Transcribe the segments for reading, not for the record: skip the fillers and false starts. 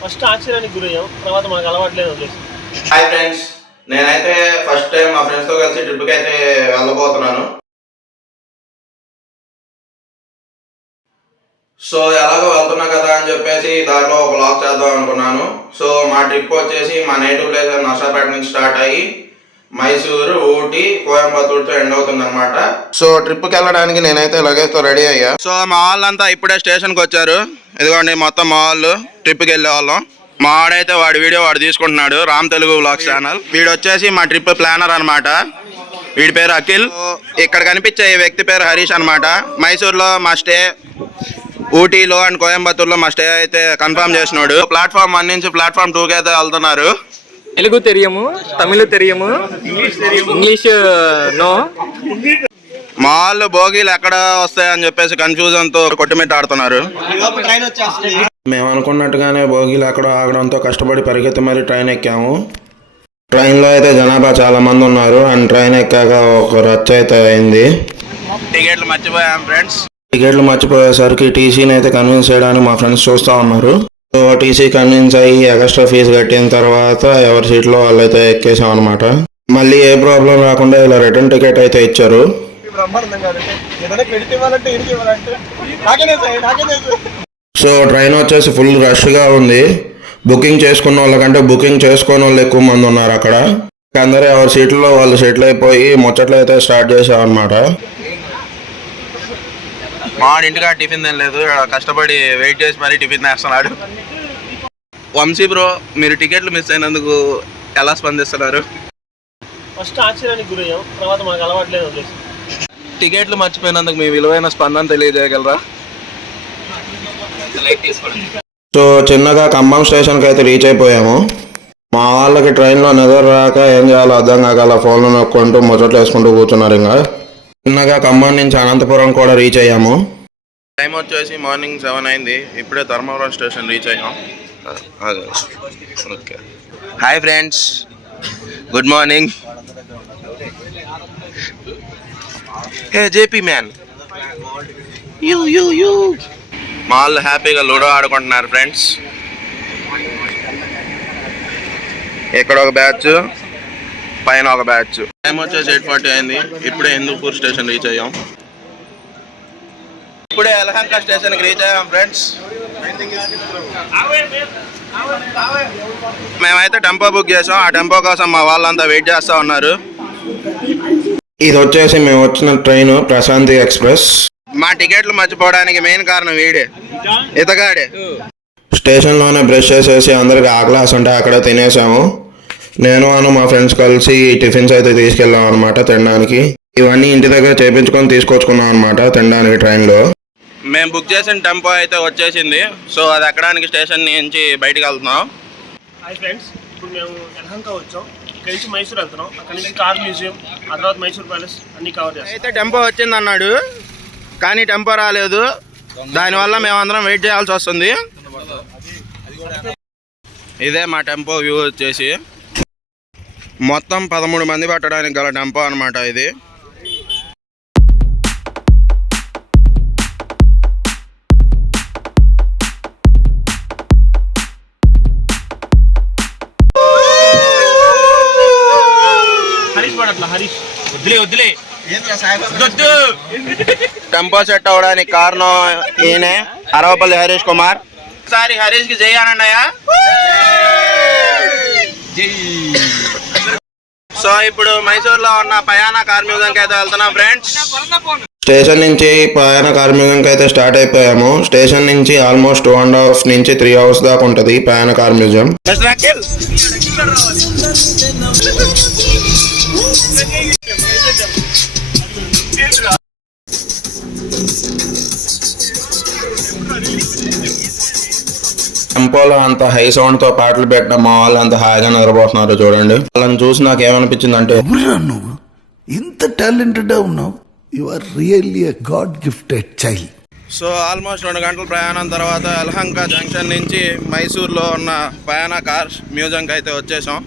First ఆశ్చర్యానికి గురయ్యాం, తర్వాత మనకు అలవాట్లేదు వదిలేసి. హాయ్ ఫ్రెండ్స్, నేనైతే ఫస్ట్ టైం మా ఫ్రెండ్స్తో కలిసి ట్రిప్కి అయితే వెళ్ళబోతున్నాను. సో ఎలాగో వెళ్తున్నా కదా అని చెప్పేసి దాంట్లో ఒక వ్లాగ్ చేద్దాం అనుకున్నాను. సో మా ట్రిప్ వచ్చేసి మా నేటివ్ ప్లేస్ నర్సాపేట నుంచి స్టార్ట్ అయ్యి మైసూరు, ఊటీ, కోయంబత్తూరుతో ఎండ్ అవుతుంది అనమాట. సో ట్రిప్కి వెళ్ళడానికి నేనైతే లగేజ్తో రెడీ అయ్యా. సో మా వాళ్ళంతా ఇప్పుడే స్టేషన్కి వచ్చారు. ఇదిగోండి మొత్తం మా వాళ్ళు ట్రిప్కి వెళ్ళే వాళ్ళం. మా వాడైతే వాడి వీడియో వాడు తీసుకుంటున్నాడు, రామ్ తెలుగు వ్లాగ్స్ ఛానల్. వీడు వచ్చేసి మా ట్రిప్ ప్లానర్ అనమాట. వీడి పేరు అఖిల్. ఇక్కడ కనిపించే ఈ వ్యక్తి పేరు హరీష్ అనమాట. మైసూర్లో మా స్టే, ఊటీలో అండ్ కోయంబత్తూరులో మా స్టే అయితే కన్ఫర్మ్ చేసినాడు. ప్లాట్ఫామ్ 1 నుంచి ప్లాట్ఫామ్ 2కి అయితే వెళ్తున్నారు. తెలుగు తెలియము, తమిళ తెలియము, ఇంగ్లీష్ నో. మా వాళ్ళు భోగిలు ఎక్కడ వస్తాయని చెప్పేసి కన్ఫ్యూజన్తో కొట్టుమిట్టాడుతున్నారు. మేము అనుకున్నట్టుగానే భోగిలు ఎక్కడో ఆగడంతో కష్టపడి పరిగెత్తి మరీ ట్రైన్ ఎక్కాము. ట్రైన్లో అయితే జనాభా చాలా మంది ఉన్నారు అండ్ ట్రైన్ ఎక్కాక ఒక రచ్చ అయితే అయింది. టికెట్లు మర్చిపోయాం ఫ్రెండ్స్. టికెట్లు మర్చిపోయేసరికి టీసీని అయితే కన్విన్స్ చేయడానికి మా ఫ్రెండ్స్ చూస్తూ ఉన్నారు. సో టీసీ కన్విన్స్ అయ్యి ఎక్స్ట్రా ఫీజు కట్టిన తర్వాత ఎవరి సీట్లో వాళ్ళైతే ఎక్కేసాం అనమాట. మళ్ళీ ఏ ప్రాబ్లం రాకుండా ఇలా రిటర్న్ టికెట్ అయితే ఇచ్చారు. సో ట్రైన్ వచ్చేసి ఫుల్ రష్గా ఉంది. బుకింగ్ చేసుకున్న వాళ్ళకంటే బుకింగ్ చేసుకున్న వాళ్ళు ఎక్కువ మంది ఉన్నారు అక్కడ. అందరూ ఎవరి సీట్లో వాళ్ళు సెటిల్ అయిపోయి ముచ్చట్లు అయితే స్టార్ట్ చేసాం అనమాట. మా ఇంటికా టిఫిన్ తినలేదు, కష్టపడి వెయిట్ చేసి మరీ టిఫిన్ వేస్తున్నాడు. వంశీ బ్రో, మీరు టికెట్లు మిస్ అయినందుకు ఎలా స్పందిస్తున్నారు? ఫస్ట్ ఆశ్చర్యానికి గురయ్యాం, తర్వాత మనకు అలవాట్లేదు వదిలేసి. టికెట్లు మర్చిపోయినందుకు మీ విలువైన స్పందన తెలియజేయగలరా? సో చిన్నగా ఖమ్మం స్టేషన్కి అయితే రీచ్ అయిపోయాము. మా వాళ్ళకి ట్రైన్లో నిద్ర రాక ఏం చేయాలో అర్థం కాక అలా ఫోన్లో నొక్కుంటూ ముచ్చట్లు వేసుకుంటూ కూర్చున్నారు. ఇంకా చిన్నగా ఖమ్మం నుంచి అనంతపురం కూడా రీచ్ అయ్యాము. టైం వచ్చేసి మార్నింగ్ 7 అయింది. ఇప్పుడే ధర్మవరం స్టేషన్ రీచ్ అయ్యాం. Okay, hi friends, good morning. Hey JP man, you మా వాళ్ళు హ్యాపీగా లూడో ఆడుకుంటున్నారు ఫ్రెండ్స్. ఇక్కడ ఒక బ్యాచ్, పైన ఒక బ్యాచ్. టైం వచ్చేసి 8:40 అయింది. ఇప్పుడే హిందూపూర్ స్టేషన్ రీచ్ అయ్యాం. ఇప్పుడే యలహంక స్టేషన్కి రీచ్ అయ్యాం ఫ్రెండ్స్. మేమైతే టెంపో బుక్ చేసాం. ఆ టెంపో కోసం మా వాళ్ళంతా వెయిట్ చేస్తూ ఉన్నారు. ఇది వచ్చేసి మేము వచ్చిన ట్రైన్ ప్రశాంతి ఎక్స్ప్రెస్. మా టికెట్లు మర్చిపోవడానికి మెయిన్ కారణం వీడే, ఇతగాడే. స్టేషన్లోనే బ్రష్ చేసేసి అందరికి ఆకలాస్ ఉంటే అక్కడే తినేసాము. నేను మా ఫ్రెండ్స్ కలిసి టిఫిన్స్ అయితే తీసుకెళ్ళాం అనమాట తినడానికి. ఇవన్నీ ఇంటి దగ్గర చేయించుకొని తీసుకొచ్చుకున్నాం అనమాట తినడానికి ట్రైన్లో. మేము బుక్ చేసిన టెంపో అయితే వచ్చేసింది. సో అది ఎక్కడానికి స్టేషన్ నుంచి బయటకు వెళ్తున్నాం. హాయ్ ఫ్రెండ్స్, ఇప్పుడు మేము యలహంక వచ్చాం. ఇక్కడ నుంచి మైసూర్ వెళ్తున్నాం. అక్కడ నుంచి కార్ మ్యూజియం, ఆ తర్వాత మైసూర్ ప్యాలెస్ అన్ని కవర్ చేస్తాం. అయితే టెంపో వచ్చింది అన్నాడు, కానీ టెంపో రాలేదు. దానివల్ల మేమందరం వెయిట్ చేయాల్సి వస్తుంది. ఇదే మా టెంపో వ్యూ వచ్చేసి. మొత్తం 13 మంది పట్టడానికి గల టెంపో అనమాట ఇది. టెంపో సెట్ అవడానికి కారణం ఈయనే, అరవపల్లి హరీష్ కుమార్. ఒకసారి హరీష్ కి జై అనండియా. సో ఇప్పుడు మైసూర్లో ఉన్న పయానా కార్ మ్యూజియంకి అయితే వెళ్తున్నాం ఫ్రెండ్స్. స్టేషన్ నుంచి పయానా కార్ మ్యూజియంకి అయితే స్టార్ట్ అయిపోయాము. స్టేషన్ నుంచి ఆల్మోస్ట్ 2.5 నుంచి 3 అవర్స్ దాకా ఉంటుంది పయానా కార్ మ్యూజియం. టెంపోలో అంత హై సౌండ్ తో పాటలు పెట్టడం మా వాళ్ళు అంత హాయిగా నిద్రపోతున్నారు చూడండి. వాళ్ళని చూసి నాకు ఏమనిపించింది అంటే, నువ్వు ఇంత టాలెంటెడ్ ఉన్నావు, you are really a god gifted child. So almost 2 గంటల ప్రయాణం తర్వాత యలహంక జంక్షన్ నుంచి మైసూర్లో ఉన్న పయానా కార్ మ్యూజియంకి అయితే వచ్చేసాం.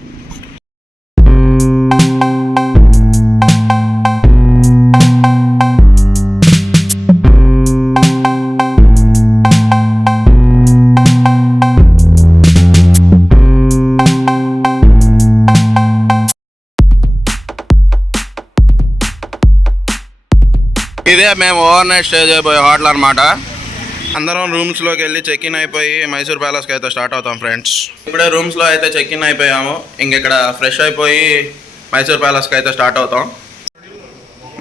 ఇదే మేము ఓవర్ నైట్ స్టే చేయబోయే హోటల్ అనమాట. అందరం రూమ్స్లోకి వెళ్ళి చెక్ ఇన్ అయిపోయి మైసూర్ ప్యాలెస్కి అయితే స్టార్ట్ అవుతాం ఫ్రెండ్స్. ఇప్పుడే రూమ్స్లో అయితే చెక్ ఇన్ అయిపోయాము. ఇక్కడ ఫ్రెష్ అయిపోయి మైసూర్ ప్యాలెస్కి అయితే స్టార్ట్ అవుతాం.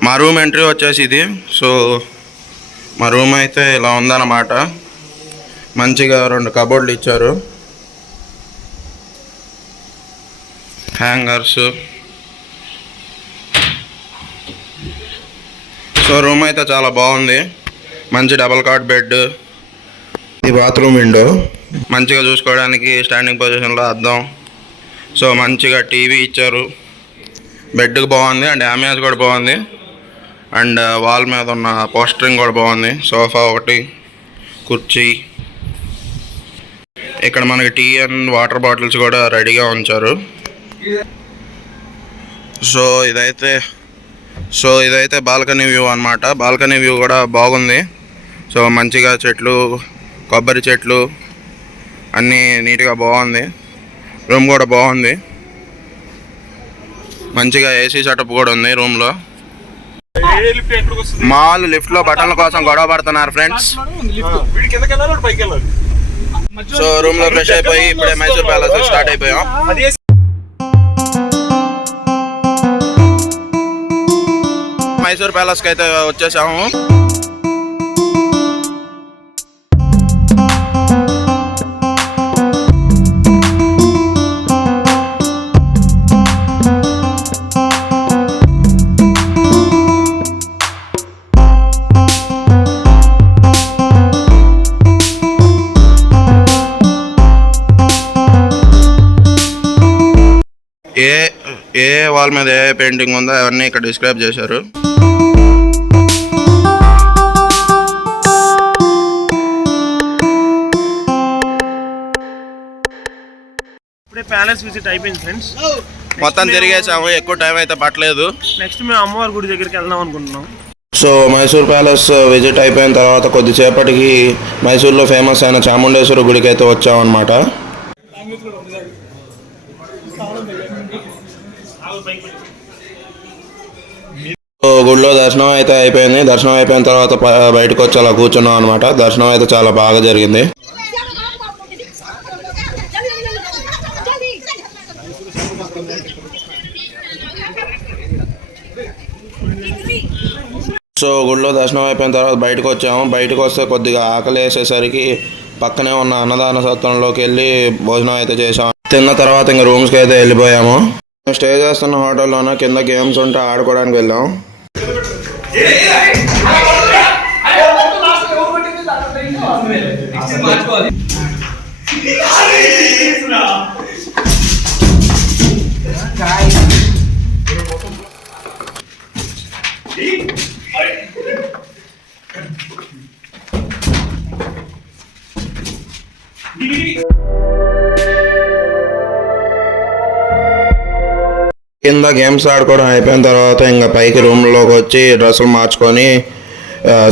మా రూమ్ ఎంట్రీ వచ్చేసి ఇది. సో మా రూమ్ అయితే ఇలా ఉందన్నమాట. మంచిగా 2 కబోర్డ్లు ఇచ్చారు, హ్యాంగర్స్. సో రూమ్ అయితే చాలా బాగుంది. మంచి డబల్ కాట్ బెడ్, ఈ బాత్రూమ్ విండో, మంచిగా చూసుకోవడానికి స్టాండింగ్ పొజిషన్లో అద్దం. సో మంచిగా టీవీ ఇచ్చారు. బెడ్ బాగుంది అండ్ డ్యామేజ్ కూడా బాగుంది. అండ్ వాల్ మీద ఉన్న పోస్టరింగ్ కూడా బాగుంది. సోఫా ఒకటి, కుర్చీ. ఇక్కడ మనకి టీ అండ్ వాటర్ బాటిల్స్ కూడా రెడీగా ఉంచారు. సో ఇదైతే బాల్కనీ వ్యూ అన్నమాట. బాల్కనీ వ్యూ కూడా బాగుంది. సో మంచిగా చెట్లు, కొబ్బరి చెట్లు అన్నీ నీట్గా బాగుంది. రూమ్ కూడా బాగుంది. మంచిగా ఏసీ సెటప్ కూడా ఉంది రూమ్లో. మాల్ లిఫ్ట్లో బటన్ల కోసం గొడవ పడుతున్నారు ఫ్రెండ్స్. సో రూమ్లో ఫ్రెష్ అయిపోయి ఇప్పుడే మైసూర్ ప్యాలెస్ స్టార్ట్ అయిపోయాం. మైసూర్ ప్యాలెస్కి అయితే వచ్చేసాము. ఏ వాల్ మీద ఏ పెయింటింగ్ ఉందో అవన్నీ ఇక్కడ డిస్క్రైబ్ చేశారు. ఇప్పుడే ప్యాలెస్ విజిట్ అయిపోయింది ఫ్రెండ్స్. మొత్తం తిరిగేసాము, ఎక్కువ టైం అయితే పట్టలేదు. నెక్స్ట్ మేము అమ్మవారి గుడి దగ్గరికి వెళ్దాం అనుకుంటున్నాం. సో మైసూర్ ప్యాలెస్ విజిట్ అయిపోయిన తర్వాత కొద్దిసేపటికి మైసూర్లో ఫేమస్ అయిన చాముండేశ్వరి గుడికి అయితే వచ్చామన్నమాట. సో గుడిలో దర్శనం అయితే అయిపోయింది. దర్శనం అయిపోయిన తర్వాత బయటకు వచ్చి అలా కూర్చున్నాం అనమాట. దర్శనం అయితే చాలా బాగా జరిగింది. సో గుడిలో దర్శనం అయిపోయిన తర్వాత బయటకు వచ్చాము. బయటకు వస్తే కొద్దిగా ఆకలి వేసేసరికి పక్కనే ఉన్న అన్నదాన సత్రంలోకి వెళ్ళి భోజనం అయితే చేసాము. తిన్న తర్వాత ఇంకా రూమ్స్కి అయితే వెళ్ళిపోయాము. స్టే చేస్తున్న హోటల్లోనే కింద గేమ్స్ ఉంటే ఆడుకోవడానికి వెళ్ళాం. కింద గేమ్స్ ఆడుకోవడం అయిపోయిన తర్వాత ఇంకా పైకి రూమ్లోకి వచ్చి డ్రెస్సులు మార్చుకొని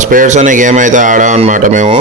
స్పేడ్స్ అనే గేమ్ అయితే ఆడామన్నమాట మేము.